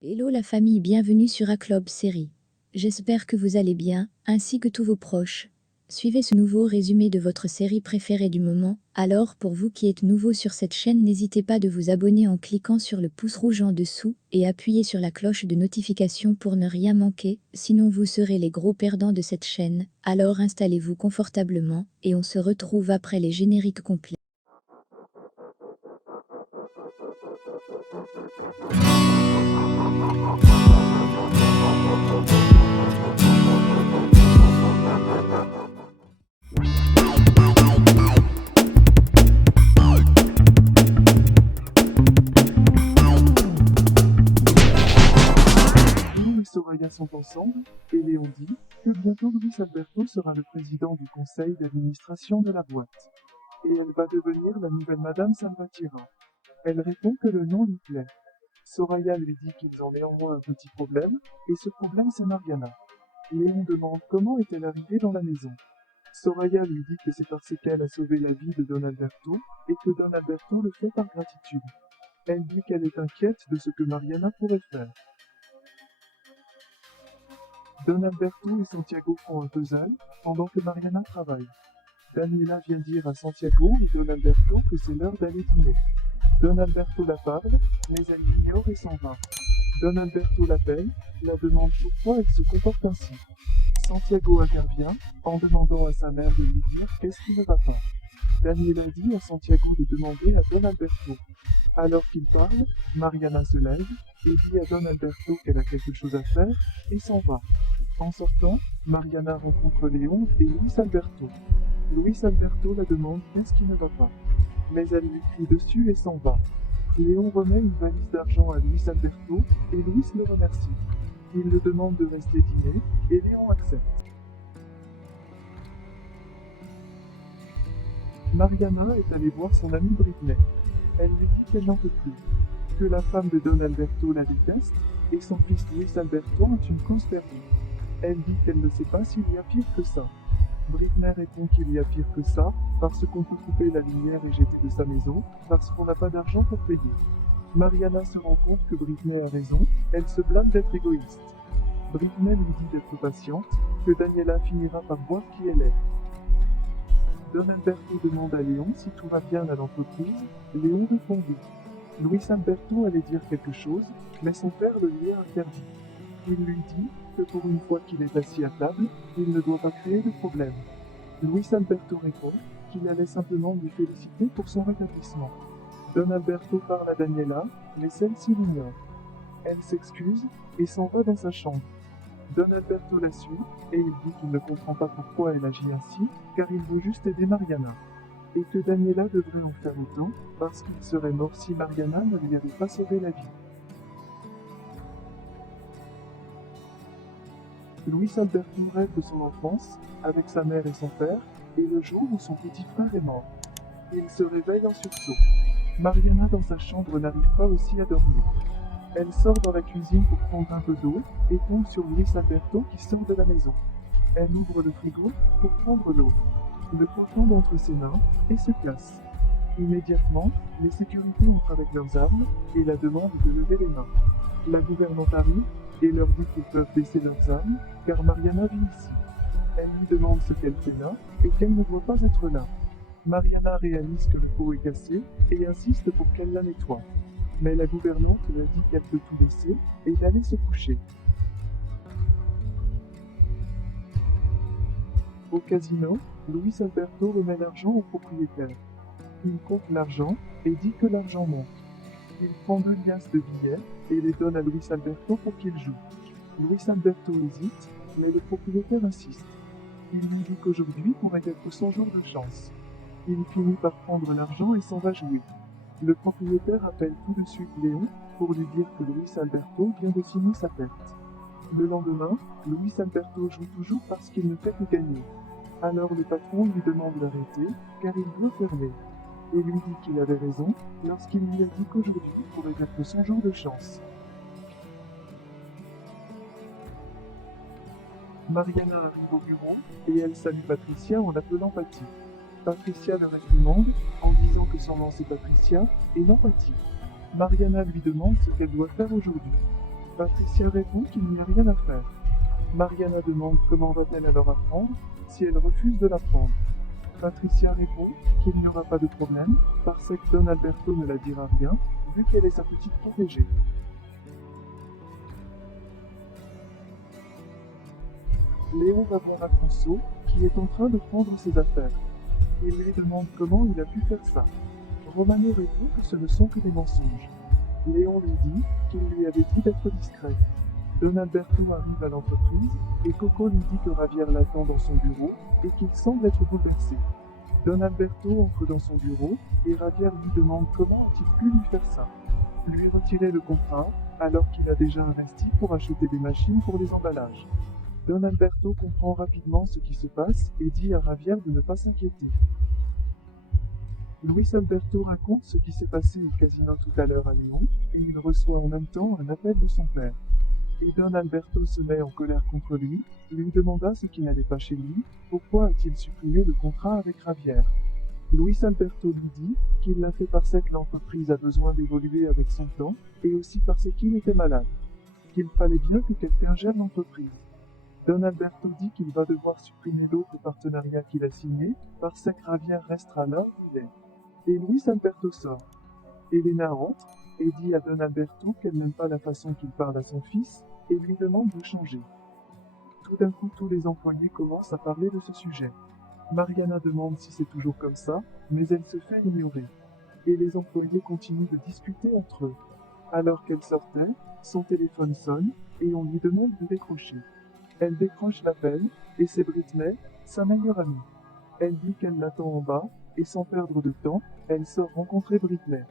Hello la famille, bienvenue sur Aclob Série. J'espère que vous allez bien, ainsi que tous vos proches. Suivez ce nouveau résumé de votre série préférée du moment. Alors pour vous qui êtes nouveau sur cette chaîne, n'hésitez pas de vous abonner en cliquant sur le pouce rouge en dessous et appuyez sur la cloche de notification pour ne rien manquer, sinon vous serez les gros perdants de cette chaîne. Alors installez-vous confortablement et on se retrouve après les génériques complets. Léon et Soraya sont ensemble, et Léon dit que bientôt Luis Alberto sera le président du conseil d'administration de la boîte. Et elle va devenir la nouvelle Madame Salvatierra. Elle répond que le nom lui plaît. Soraya lui dit qu'ils ont néanmoins un petit problème, et ce problème c'est Mariana. Léon demande comment est-elle arrivée dans la maison. Soraya lui dit que c'est parce qu'elle a sauvé la vie de Don Alberto, et que Don Alberto le fait par gratitude. Elle dit qu'elle est inquiète de ce que Mariana pourrait faire. Don Alberto et Santiago font un puzzle, pendant que Mariana travaille. Daniela vient dire à Santiago et Don Alberto que c'est l'heure d'aller dîner. Don Alberto la parle, mais elle l'ignore et s'en va. Don Alberto l'appelle, la demande pourquoi elle se comporte ainsi. Santiago intervient, en demandant à sa mère de lui dire qu'est-ce qui ne va pas. Daniela dit à Santiago de demander à Don Alberto. Alors qu'il parle, Mariana se lève, et dit à Don Alberto qu'elle a quelque chose à faire, et s'en va. En sortant, Mariana rencontre Léon et Luis Alberto. Luis Alberto la demande qu'est-ce qui ne va pas. Mais elle lui crie dessus et s'en va. Léon remet une valise d'argent à Luis Alberto, et Luis le remercie. Il le demande de rester dîner, et Léon accepte. Mariana est allée voir son amie Britney. Elle lui dit qu'elle n'en peut plus, que la femme de Don Alberto la déteste, et son fils Luis Alberto est une cause perdue. Elle dit qu'elle ne sait pas s'il y a pire que ça. Britney répond qu'il y a pire que ça, parce qu'on peut couper la lumière et jeter de sa maison, parce qu'on n'a pas d'argent pour payer. Mariana se rend compte que Britney a raison, elle se blâme d'être égoïste. Britney lui dit d'être patiente, que Daniela finira par voir qui elle est. Don Alberto demande à Léon si tout va bien à l'entreprise, Léon répond oui. Luis Alberto allait dire quelque chose, mais son père le lui a interdit. Il lui dit que pour une fois qu'il est assis à table, il ne doit pas créer de problème. Luis Alberto répond qu'il allait simplement lui féliciter pour son rétablissement. Don Alberto parle à Daniela, mais celle-ci l'ignore. Elle s'excuse et s'en va dans sa chambre. Don Alberto la suit, et il dit qu'il ne comprend pas pourquoi elle agit ainsi, car il veut juste aider Mariana. Et que Daniela devrait en faire autant, parce qu'il serait mort si Mariana ne lui avait pas sauvé la vie. Luis Alberto rêve de son enfance, avec sa mère et son père, et le jour où son petit frère est mort. Il se réveille en sursaut. Mariana dans sa chambre n'arrive pas aussi à dormir. Elle sort dans la cuisine pour prendre un peu d'eau, et tombe sur Luis Alberto qui sort de la maison. Elle ouvre le frigo pour prendre l'eau. Le pot tombe entre ses mains, et se casse. Immédiatement, les sécurités entrent avec leurs armes, et la demandent de lever les mains. La gouvernante arrive, et leur dit qu'ils peuvent baisser leurs armes, car Mariana vit ici. Elle lui demande ce qu'elle fait là, et qu'elle ne doit pas être là. Mariana réalise que le pot est cassé, et insiste pour qu'elle la nettoie. Mais la gouvernante lui dit qu'elle peut tout laisser, et d'aller se coucher. Au casino, Luis Alberto remet l'argent au propriétaire. Il compte l'argent, et dit que l'argent monte. Il prend 2 liasses de billets, et les donne à Luis Alberto pour qu'il joue. Luis Alberto hésite, mais le propriétaire insiste. Il lui dit qu'aujourd'hui pourrait être son jour de chance. Il finit par prendre l'argent et s'en va jouer. Le propriétaire appelle tout de suite Léon, pour lui dire que Luis Alberto vient de signer sa perte. Le lendemain, Luis Alberto joue toujours parce qu'il ne fait que gagner. Alors le patron lui demande d'arrêter, car il doit fermer. Et lui dit qu'il avait raison, lorsqu'il lui a dit qu'aujourd'hui pourrait être son jour de chance. Mariana arrive au bureau, et elle salue Patricia en l'appelant Patty. Patricia le réprimande, en disant que son nom c'est Patricia, et non Patty. Mariana lui demande ce qu'elle doit faire aujourd'hui. Patricia répond qu'il n'y a rien à faire. Mariana demande comment va-t-elle alors apprendre si elle refuse de l'apprendre. Patricia répond qu'il n'y aura pas de problème parce que Don Alberto ne la dira rien vu qu'elle est sa petite protégée. Léon va voir Alfonso qui est en train de prendre ses affaires. Il lui demande comment il a pu faire ça. Romano répond que ce ne sont que des mensonges. Léon lui dit qu'il lui avait dit d'être discret. Don Alberto arrive à l'entreprise et Coco lui dit que Javier l'attend dans son bureau et qu'il semble être bouleversé. Don Alberto entre dans son bureau et Javier lui demande comment a-t-il pu lui faire ça. Lui retirer le contrat alors qu'il a déjà investi pour acheter des machines pour les emballages. Don Alberto comprend rapidement ce qui se passe et dit à Javier de ne pas s'inquiéter. Luis Alberto raconte ce qui s'est passé au casino tout à l'heure à Lyon et il reçoit en même temps un appel de son père. Et Don Alberto se met en colère contre lui demanda ce qui n'allait pas chez lui, pourquoi a-t-il supprimé le contrat avec Javier. Luis Alberto lui dit qu'il l'a fait parce que l'entreprise a besoin d'évoluer avec son temps et aussi parce qu'il était malade. Qu'il fallait bien que quelqu'un gère l'entreprise. Don Alberto dit qu'il va devoir supprimer l'autre partenariat qu'il a signé parce que Javier restera là où il est. Et Luis Alberto sort. Elena entre et dit à Don Alberto qu'elle n'aime pas la façon qu'il parle à son fils et lui demande de changer. Tout d'un coup, tous les employés commencent à parler de ce sujet. Mariana demande si c'est toujours comme ça, mais elle se fait ignorer. Et les employés continuent de discuter entre eux. Alors qu'elle sortait, son téléphone sonne et on lui demande de décrocher. Elle décroche l'appel et c'est Britney, sa meilleure amie. Elle dit qu'elle l'attend en bas et sans perdre de temps, elle sort rencontrer Britney.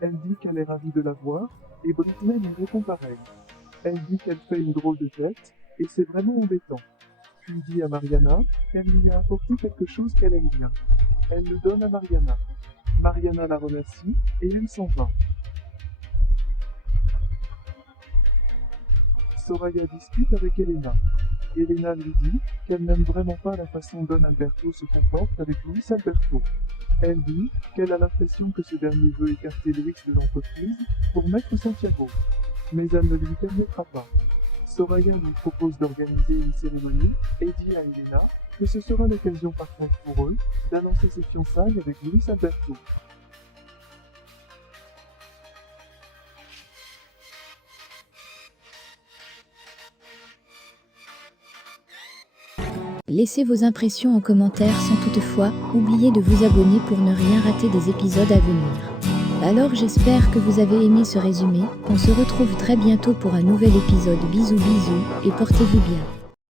Elle dit qu'elle est ravie de la voir et Britney lui répond pareil. Elle dit qu'elle fait une drôle de tête et c'est vraiment embêtant. Puis dit à Mariana qu'elle lui a apporté quelque chose qu'elle aime bien. Elle le donne à Mariana. Mariana la remercie et elle s'en va. Soraya discute avec Elena. Elena lui dit qu'elle n'aime vraiment pas la façon dont Don Alberto se comporte avec Luis Alberto. Elle dit qu'elle a l'impression que ce dernier veut écarter Luis de l'entreprise pour mettre Santiago. Mais elle ne lui permettra pas. Soraya lui propose d'organiser une cérémonie et dit à Elena que ce sera l'occasion parfaite pour eux d'annoncer ses fiançailles avec Luis Alberto. Laissez vos impressions en commentaire sans toutefois oublier de vous abonner pour ne rien rater des épisodes à venir. Alors j'espère que vous avez aimé ce résumé, on se retrouve très bientôt pour un nouvel épisode. Bisous bisous et portez-vous bien.